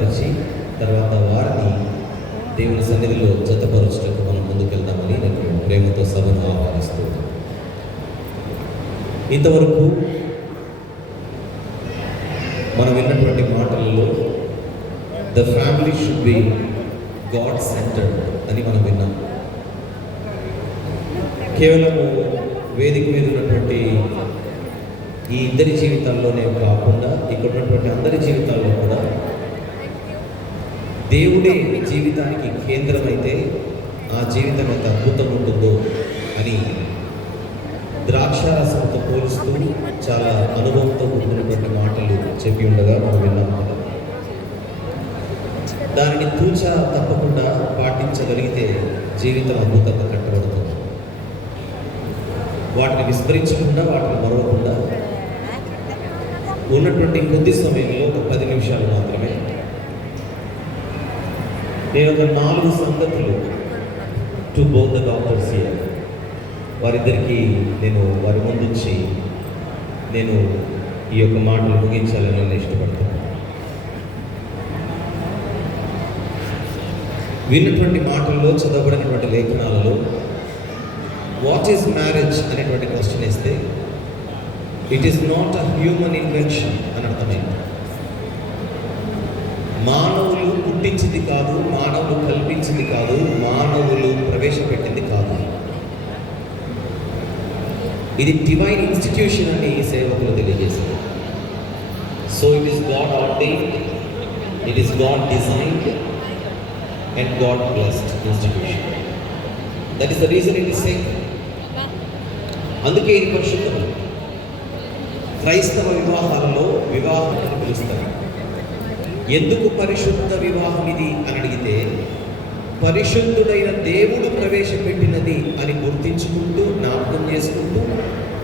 తర్వాత వారిని దేవుని సన్నిధిలో జతపరచుటకు మనం ముందుకెళ్దామని నేను ప్రేమతో సభను ఆహ్వానిస్తూ ఇంతవరకు మనం విన్నటువంటి మాటలలో the family should be God centred అని మనం విన్నాం. కేవలము వేదిక మీద ఉన్నటువంటి ఈ ఇద్దరి జీవితాల్లోనే కాకుండా ఇక్కడ ఉన్నటువంటి అందరి జీవితాల్లో కూడా దేవుడే జీవితానికి కేంద్రమైతే ఆ జీవితం ఎంత అద్భుతం ఉంటుందో అని ద్రాక్షారసంతో పోలుస్తూ చాలా అనుభవంతో కూడినటువంటి మాటలు చెప్పి ఉండగా మనం విన్నాం. దానిని తూచా తప్పకుండా పాటించగలిగితే జీవితం అద్భుతంగా కట్టబడుతుంది. వాటిని విస్మరించకుండా, వాటిని మరవకుండా ఉన్నటువంటి కొద్ది సమయంలో ఒక 10 నిమిషాలు మాత్రమే నేను ఒక 4 సంగతులు to both the doctors here వారిద్దరికీ నేను వారి ముందుంచి నేను ఈ యొక్క మాటలు ముగించాలని నేను ఇష్టపడుతున్నాను. విన్నటువంటి మాటల్లో, చదవబడినటువంటి లేఖనాలలో వాట్ ఈజ్ మ్యారేజ్ అనేటువంటి క్వశ్చన్ వేస్తే it is not a human invention అని అర్థమైంది. మానవులు పుట్టించింది కాదు, మానవులు కల్పించింది కాదు, మానవులు ప్రవేశపెట్టింది కాదు. ఇది డివైన్ ఇన్స్టిట్యూషన్ అని సేవకులు తెలియజేశారు. So it is God ordained, it is God designed and God blessed institution. That is the reason it is sacred. అందుకే ఇది పరిశుద్ధం. క్రైస్తవ వివాహాలలో వివాహం అని పిలుస్తారు. ఎందుకు పరిశుద్ధ వివాహం ఇది అని అడిగితే, పరిశుద్ధుడైన దేవుడు ప్రవేశపెట్టినది అని గుర్తించుకుంటూ, జ్ఞాపకం చేసుకుంటూ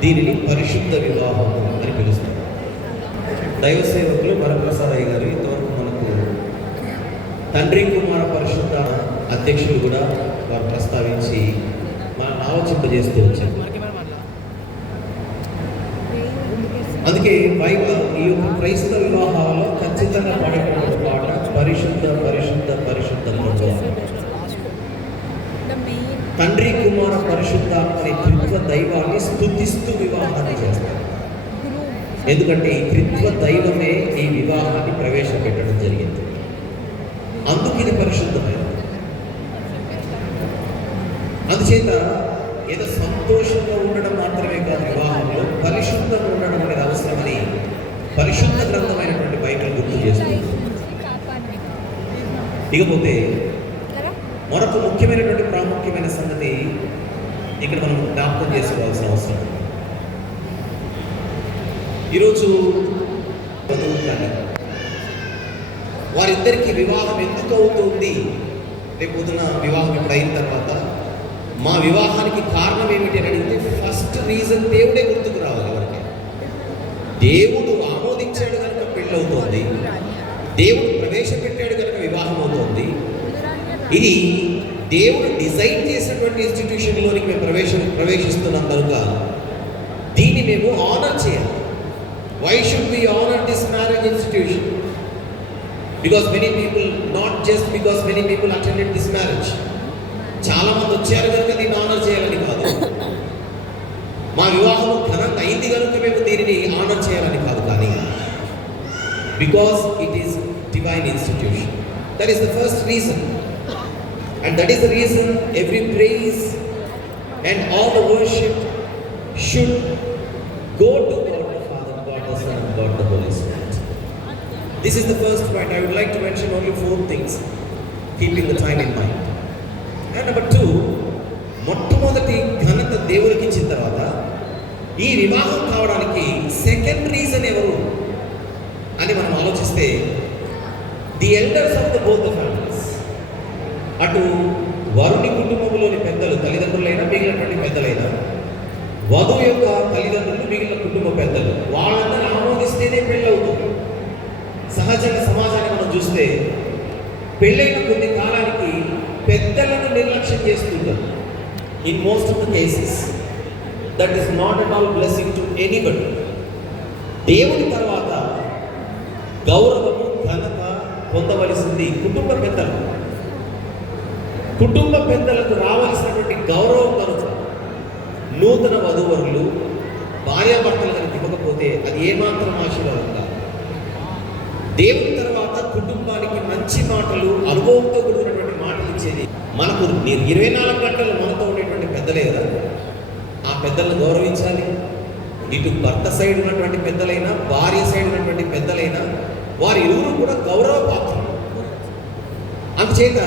దీనిని పరిశుద్ధ వివాహము అని పిలుస్తారు. దైవ సేవకులు వరప్రసాదయ్య గారు ఇంతవరకు మనకు తండ్రి కుమార పరిశుద్ధ అధ్యక్షులు కూడా వారు ప్రస్తావించి మనం ఆలోచింపజేస్తూ వచ్చారు. అందుకే బైబిల్ ఈ యొక్క క్రైస్తవ వివాహాలలో ఖచ్చితంగా పాడేటువంటి పాట పరిశుద్ధ పరిశుద్ధ పరిశుద్ధ ప్రభువా. తండ్రి కుమార పరిశుద్ధ అనే త్రిత్వ దైవాన్ని స్తుతిస్తూ వివాహాన్ని చేస్తారు. ఎందుకంటే ఈ త్రిత్వ దైవమే ఈ వివాహాన్ని ప్రవేశపెట్టడం జరిగింది. అందుకు ఇది పరిశుద్ధమైనది. అందుచేత ఏదో సంతోషంగా ఉండడం మాత్రమే కాదు, వివాహంలో పరిశుద్ధంగా ఉండడం అనేది అవసరమని పరిశుద్ధ గ్రంథమైనటువంటి బైబిల్ గుర్తు చేస్తుంది. ఇకపోతే మరొక ముఖ్యమైనటువంటి ప్రాముఖ్యమైన సంగతి ఇక్కడ మనం జ్ఞాపకం చేసుకోవాల్సిన అవసరం. ఈరోజు వారిద్దరికి వివాహం ఎందుకు అవుతుంది, రేపు పొద్దున వివాహం ఇప్పుడు అయిన తర్వాత మా వివాహానికి కారణం ఏమిటి అని అడిగితే ఫస్ట్ రీజన్ దేవుడే గుర్తుకు రావాలి. ఎవరికి దేవుడు ఆమోదించాడు కనుక పెళ్ళి అవుతోంది, దేవుడు ప్రవేశపెట్టాడు కనుక వివాహం అవుతోంది. ఇది దేవుడు డిజైన్ చేసినటువంటి ఇన్స్టిట్యూషన్లోనికి మేము ప్రవేశిస్తున్నాం కనుక దీన్ని మేము ఆనర్ చేయాలి. Why should we honour this marriage institution? Because many people, not just because many people attended this marriage. చాలా మంది వచ్చారు కనుక దీన్ని ఆనర్ చేయాలని కాదు, మా వివాహం ఘనంగా అయింది కనుక మేము దీనిని ఆనర్ చేయాలని కాదు, కానీ because it is divine institution. That is the first reason, and that is the reason every praise and all the worship should go to God the Father, God the Son, God the Holy Spirit. This is the first point. I would like to mention only 4 things, keeping the time in mind. And number 2, మొట్టమొదటి ఘనత దేవుడికి ఇచ్చిన తర్వాత ఈ వివాహం కావడానికి second reason ఎవరు అని మనం ఆలోచిస్తే, the elders of the both the families. అటు వరుని కుటుంబంలోని పెద్దలు, తల్లిదండ్రులైనా మిగిలినటువంటి పెద్దలైనా, వధువు యొక్క తల్లిదండ్రులు, మిగిలిన కుటుంబ పెద్దలు, వాళ్ళందరూ ఆమోదిస్తేనే పెళ్ళి అవుతుంది. సహజంగా సమాజాన్ని మనం చూస్తే పెళ్ళైన కొన్ని కాలానికి పెద్దలను నిర్లక్ష్యం చేస్తుంటారు. In most of the cases that is not at all blessing to anybody. దేవుని తర్వాత గౌరవము, ఘనత, పొందవలసింది కుటుంబ పెద్దలు. కుటుంబ పెద్దలకు రావాల్సినటువంటి గౌరవం కనుక నూతన వధూవరులు భార్యాభర్తలు కనుక ఇవ్వకపోతే అది ఏమాత్రం ఆశీర్వాదం కాదు. దేవుని తర్వాత కుటుంబానికి మంచి మాటలు, అనుభవంతో కూడినటువంటి మాటలు ఇచ్చేది మనకు 24 గంటలు మనతో ఉండేటువంటి పెద్దలే కదా. ఆ పెద్దలను గౌరవించాలి. ఇటు భర్త సైడ్ ఉన్నటువంటి పెద్దలైనా, భార్య సైడ్ ఉన్నటువంటి పెద్దలైనా వారి ఇరువురు కూడా గౌరవ పాత్రలు. అందుచేత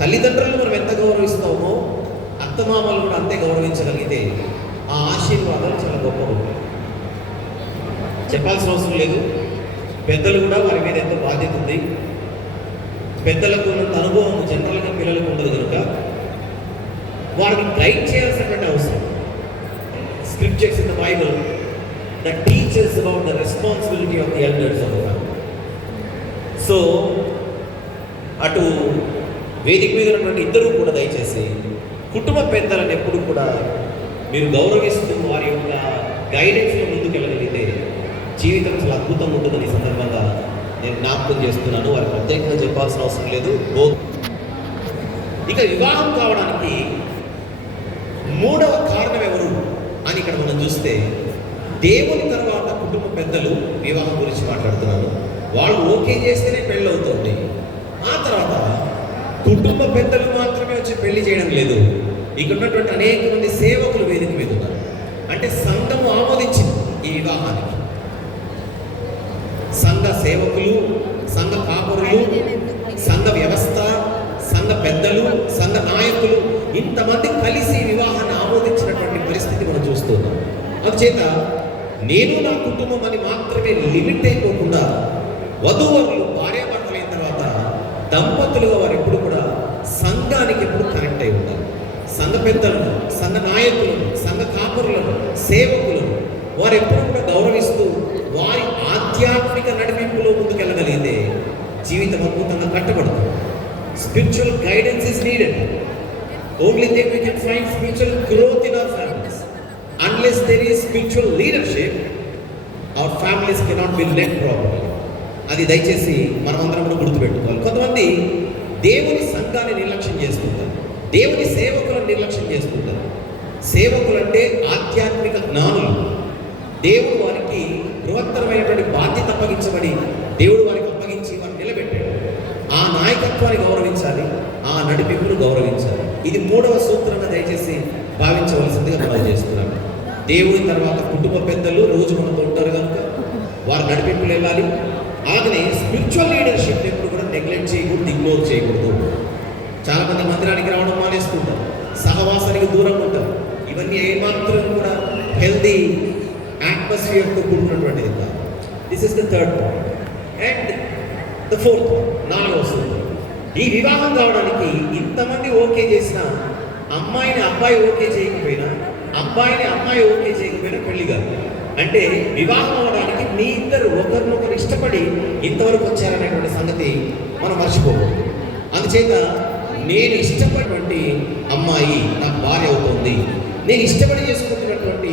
తల్లిదండ్రులను మనం ఎంత గౌరవిస్తామో అత్తమామలు కూడా అంతే గౌరవించగలిగితే ఆ ఆశీర్వాదాలు చాలా గొప్పగా ఉంటాయి. చెప్పాల్సిన అవసరం లేదు. పెద్దలు కూడా వారి మీద ఎంతో బాధ్యత ఉంది. పెద్దలకు ఉన్నంత అనుభవం జనరల్గా పిల్లలకు ఉండదు కనుక వారిని గైడ్ చేయాల్సినటువంటి అవసరం. Scriptures in the Bible that teaches about the responsibility of the elders of the family. So అటు వేదిక మీద ఉన్నటువంటి ఇద్దరు కూడా దయచేసి కుటుంబ పెద్దలను ఎప్పుడు కూడా మీరు గౌరవిస్తూ వారి యొక్క గైడెన్స్లో ముందుకు వెళ్ళగలిగితే జీవితం చాలా అద్భుతంగా ఉంటుందని ఈ సందర్భంగా నేను జ్ఞాపకం చేస్తున్నాను. వారికి ప్రత్యేకంగా చెప్పాల్సిన అవసరం లేదు. ఇక వివాహం కావడానికి 3వ కారణం ఎవరు అని ఇక్కడ మనం చూస్తే దేవుని తర్వాత కుటుంబ పెద్దలు వివాహం గురించి మాట్లాడుతున్నారు. వాళ్ళు ఓకే చేస్తేనే పెళ్ళి అవుతుంది. ఆ తర్వాత కుటుంబ పెద్దలు మాత్రమే వచ్చి పెళ్లి చేయడం లేదు. ఇక్కడ ఉన్నటువంటి అనేక మంది సేవకులు వేదిక మీద ఉన్నారు. అంటే సంఘము ఆమోదించింది ఈ వివాహానికి. సంఘ సేవకులు, సంఘ కాపురులు, సంఘ వ్యవస్థ, సంఘ పెద్దలు, సంఘ నాయకులు ఇంతమంది కలిసి వివాహాన్ని ఆమోదించినటువంటి పరిస్థితి మనం చూస్తున్నాం. అందుచేత నేను నా కుటుంబం అని మాత్రమే లిమిట్ అయిపోకుండా వధూవరులు భార్యాభర్తలు అయిన తర్వాత దంపతులుగా వారు ఎప్పుడు కూడా సంఘానికి ఎప్పుడు కనెక్ట్ అయి ఉంటారు. సంఘ పెద్దలను, సంఘ నాయకులను, సంఘ కాపురులను, సేవకులను వారు ఎప్పుడు కూడా గౌరవిస్తూ వారి ఆధ్యాత్మిక నడిపింపులో ముందుకెళ్ళగలిగితే జీవితం అద్భుతంగా కట్టబడుతుంది. Spiritual guidance is needed. Only thing we can find spiritual growth in our families. Unless there is spiritual leadership, our families cannot be led properly. అది దయచేసి మనమందరం కూడా గుర్తుపెట్టుకోవాలి. కొంతమంది దేవుని సంఘాన్ని నిర్లక్ష్యం చేస్తుంటారు, దేవుని సేవకులను నిర్లక్ష్యం చేస్తుంటారు. సేవకులు అంటే ఆధ్యాత్మిక జ్ఞానులు. దేవుడు వారికి బృహత్తరమైనటువంటి బాధ్యత అప్పగించబడి దేవుడు వారికి అప్పగించి వారిని నిలబెట్టాడు. ఆ నాయకత్వాన్ని గౌరవించాలి, ఆ నడిపింపును గౌరవించాలి. ఇది 3వ సూత్రంగా దయచేసి భావించవలసిందిగా మనం చేస్తున్నాం. దేవుని తర్వాత కుటుంబ పెద్దలు రోజు మనతో ఉంటారు కనుక వారు నడిపింపులు వెళ్ళాలి. అలాగనే స్పిరిచువల్ లీడర్షిప్ ఎప్పుడు కూడా నెగ్లెక్ట్ చేయకూడదు, ఇగ్నోర్ చేయకూడదు. చాలామంది మందిరానికి రావడం మానేస్తుంటారు, సహవాసానికి దూరంగా ఉంటారు. ఇవన్నీ ఏమాత్రం కూడా హెల్దీ అట్మాస్ఫియర్తో కూడుకున్నటువంటిది కాదు. This is the 3rd point. And the 4th point, 4వ సూత్రం. ఈ వివాహం కావడానికి ఇంతమంది ఓకే చేసిన అమ్మాయిని అబ్బాయి ఓకే చేయకపోయినా, అబ్బాయిని అమ్మాయి ఓకే చేయకపోయినా పెళ్లి కాదు. అంటే వివాహం అవడానికి మీ ఇద్దరు ఒకరినొకరు ఇష్టపడి ఇంతవరకు వచ్చారనేటువంటి సంగతి మనం మర్చిపోకూడదు. అందుచేత నేను ఇష్టపడినటువంటి అమ్మాయి నా భార్య అవుతుంది, నేను ఇష్టపడి చేసుకుంటున్నటువంటి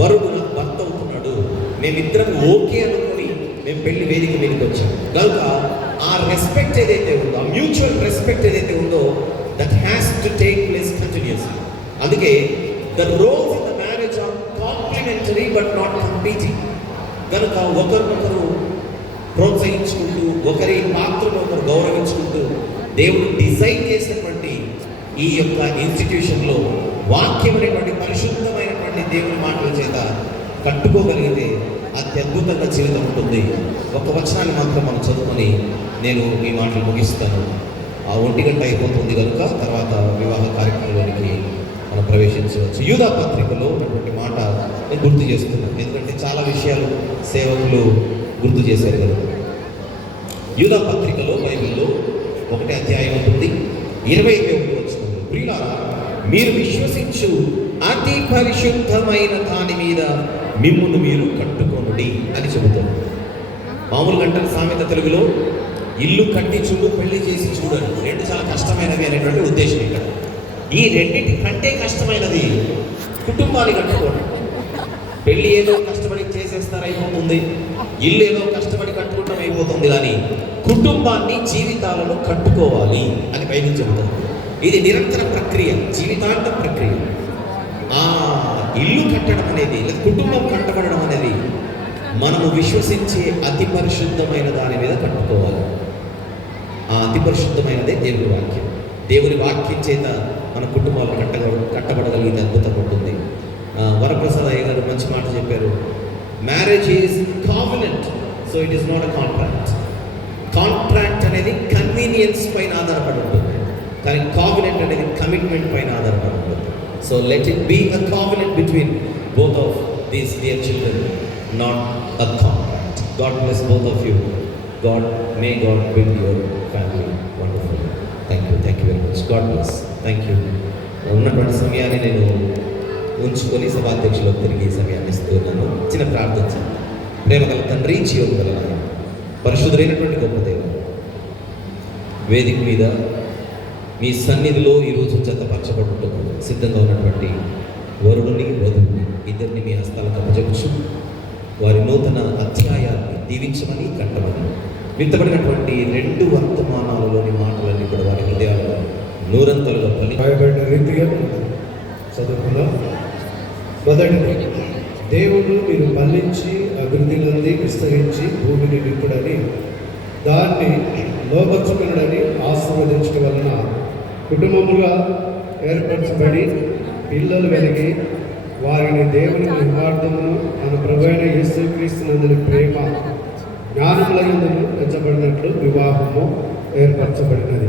వరుడు నా భర్త అవుతున్నాడు, మేమిద్దరం ఓకే అనుకుని మేము పెళ్లి వేదిక మీదకి వచ్చాం కనుక ఆ రెస్పెక్ట్ ఏదైతే ఉందో, ఆ మ్యూచువల్ రెస్పెక్ట్ ఏదైతే ఉందో that has to take place continuously. అందుకే the roles in the marriage are complementary but not competing. కనుక ఒకరినొకరు ప్రోత్సహించుకుంటూ, ఒకరి పాత్రను ఒకరు గౌరవించుకుంటూ దేవుడు డిజైన్ చేసినటువంటి ఈ యొక్క ఇన్స్టిట్యూషన్లో వాక్యం అనేటువంటి పరిశుద్ధమైనటువంటి దేవుని మాటల చేత కట్టుకోగలిగితే అత్యద్భుతంగా జీవితం ఉంటుంది. ఒక వచనాన్ని మాత్రం మనం చదువుకొని నేను ఈ మాటలు ముగిస్తాను. ఆ 1 గంట అయిపోతుంది కనుక తర్వాత వివాహ కార్యక్రమంలోనికి మనం ప్రవేశించవచ్చు. యూదా పత్రికలో ఉన్నటువంటి మాట నేను గుర్తు చేస్తున్నాను, ఎందుకంటే చాలా విషయాలు సేవకులు గుర్తు చేశారు కనుక. యూదా పత్రికలో బైబిల్లో 1వ అధ్యాయం ఉంటుంది, 21వ వచనం. ప్రియులారా, మీరు విశ్వసించు అతి పరిశుద్ధమైన దాని మీద మిమ్మును మీరు కట్టుకోండి అని చెబుతారు. మామూలుగా అంటారు సామెత తెలుగులో, ఇల్లు కట్టి చూడు, పెళ్లి చేసి చూడండి, 2 చాలా కష్టమైనవి అనేటువంటి ఉద్దేశం ఇక్కడ. ఈ రెండింటి కంటే కష్టమైనది కుటుంబాన్ని కట్టుకోండి. పెళ్లి ఏదో కష్టపడి చేసేస్తారు అయిపోతుంది, ఇల్లు ఏదో కష్టపడి కట్టుకుంటాం ఉండిపోతుంది, కానీ కుటుంబాన్ని జీవితాలను కట్టుకోవాలి అని బైబిల్ చెబుతుంది. ఇది నిరంతర ప్రక్రియ, జీవితాంత ప్రక్రియ. ఆ ఇల్లు కట్టడం అనేది, లేదా కుటుంబం కట్టబడడం అనేది మనము విశ్వసించే అతి పరిశుద్ధమైన దాని మీద కట్టుకోవాలి. ఆ అతి పరిశుద్ధమైనదే దేవుని వాక్యం. దేవుని వాక్యం చేత మన కుటుంబాలు కట్టబడగలిగితే అద్భుతం ఉంటుంది. వరప్రసాద్ అయ్య గారు మంచి మాట చెప్పారు. Marriage is covenant, so it is not a contract. Contract అనేది కన్వీనియన్స్ పైన ఆధారపడి ఉంటుంది, కానీ కావెనెంట్ అనేది కమిట్మెంట్ పైన ఆధారపడి ఉంటుంది. So let it be a covenant between both of these dear children, not a contract. God bless both of you. May God build your family wonderfully. Thank you very much. God bless. Thank you. ఉన్నటువంటి సమయాన్ని నేను ఉంచుకొని సభాధ్యక్షులకు తిరిగి సమయాన్ని ఇస్తున్నాను. చిన్న ప్రార్థన. ప్రేమ గల తండ్రి, జీవం గల నాయన, పరిశుద్ధుడైనటువంటి గొప్ప దేవుడు, వేదిక మీద మీ సన్నిధిలో ఈరోజు జతపరచబడుటకు సిద్ధంగా ఉన్నటువంటి వరుడుని వధువుని ఇద్దరిని మీ హస్తాలకు అప్పచెప్పుచు వారి నూతన అధ్యాయాన్ని దీవించమని కట్టమని విత్తబడినటువంటి 2 వర్తమానాలలోని మాటలన్నీ కూడా వారి హృదయాల్లో నూరంతలుగా రాయబడిన రీతిగా చదువుకుందాం. మొదటిది, దేవుడు మీరు ఫలించి అభివృద్ధి నుండి విస్తరించి భూమిని నింపుడని, దాన్ని లోపరుచుకునడని ఆశీర్వదించడం వలన కుటుంబముగా ఏర్పరచబడి పిల్లలు కలిగి వారిని దేవుని మహిమార్థమును మన ప్రభువైన యేసుక్రీస్తునందుని ప్రేమ జ్ఞానములందును పెంచబడినట్లు వివాహము ఏర్పరచబడినది.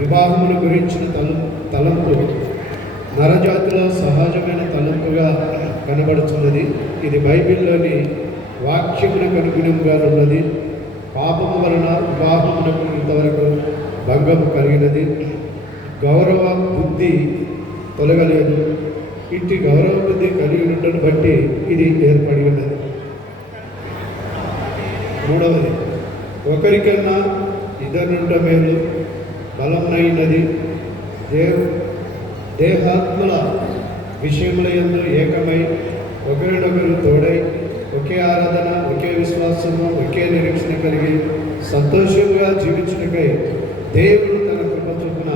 వివాహమును గురించిన తలంపు నరజాతిలో సహజమైన తలంపుగా కనబడుతున్నది. ఇది బైబిల్లోని వాక్యమునకు అనుగుణంగా ఉన్నది. పాపము వలన వివాహమునకు ఇంతవరకు భంగము కలిగినది. గౌరవ బుద్ధి తొలగలేదు. ఇట్టి గౌరవ బుద్ధి కలిగినట్టును బట్టి ఇది ఏర్పడి ఉన్నది. మూడవది, ఒకరికన్నా ఇద్దరుంట మేలు బలమైనది. దేహాత్మల విషయముల యందు ఏకమై ఒకరినొకరు తోడై ఒకే ఆరాధన, ఒకే విశ్వాసము, ఒకే నిరీక్షణ కలిగి సంతోషంగా జీవించుటకై దేవుడు తన కృప చొప్పున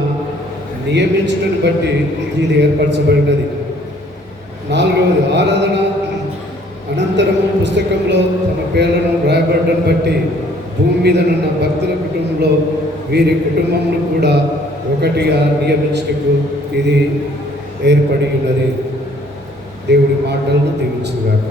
నియమించడం బట్టి ఇది ఏర్పరచబడినది. నాలుగవది, ఆరాధన అనంతరము పుస్తకంలో తమ పేర్లను రాయబడడం బట్టి భూమి మీద ఉన్న భక్తుల కుటుంబంలో వీరి కుటుంబమును కూడా ఒకటిగా నియమించటకు ఇది ఏర్పడి ఉన్నది. దేవుడి మాటలను దీవించుగాక.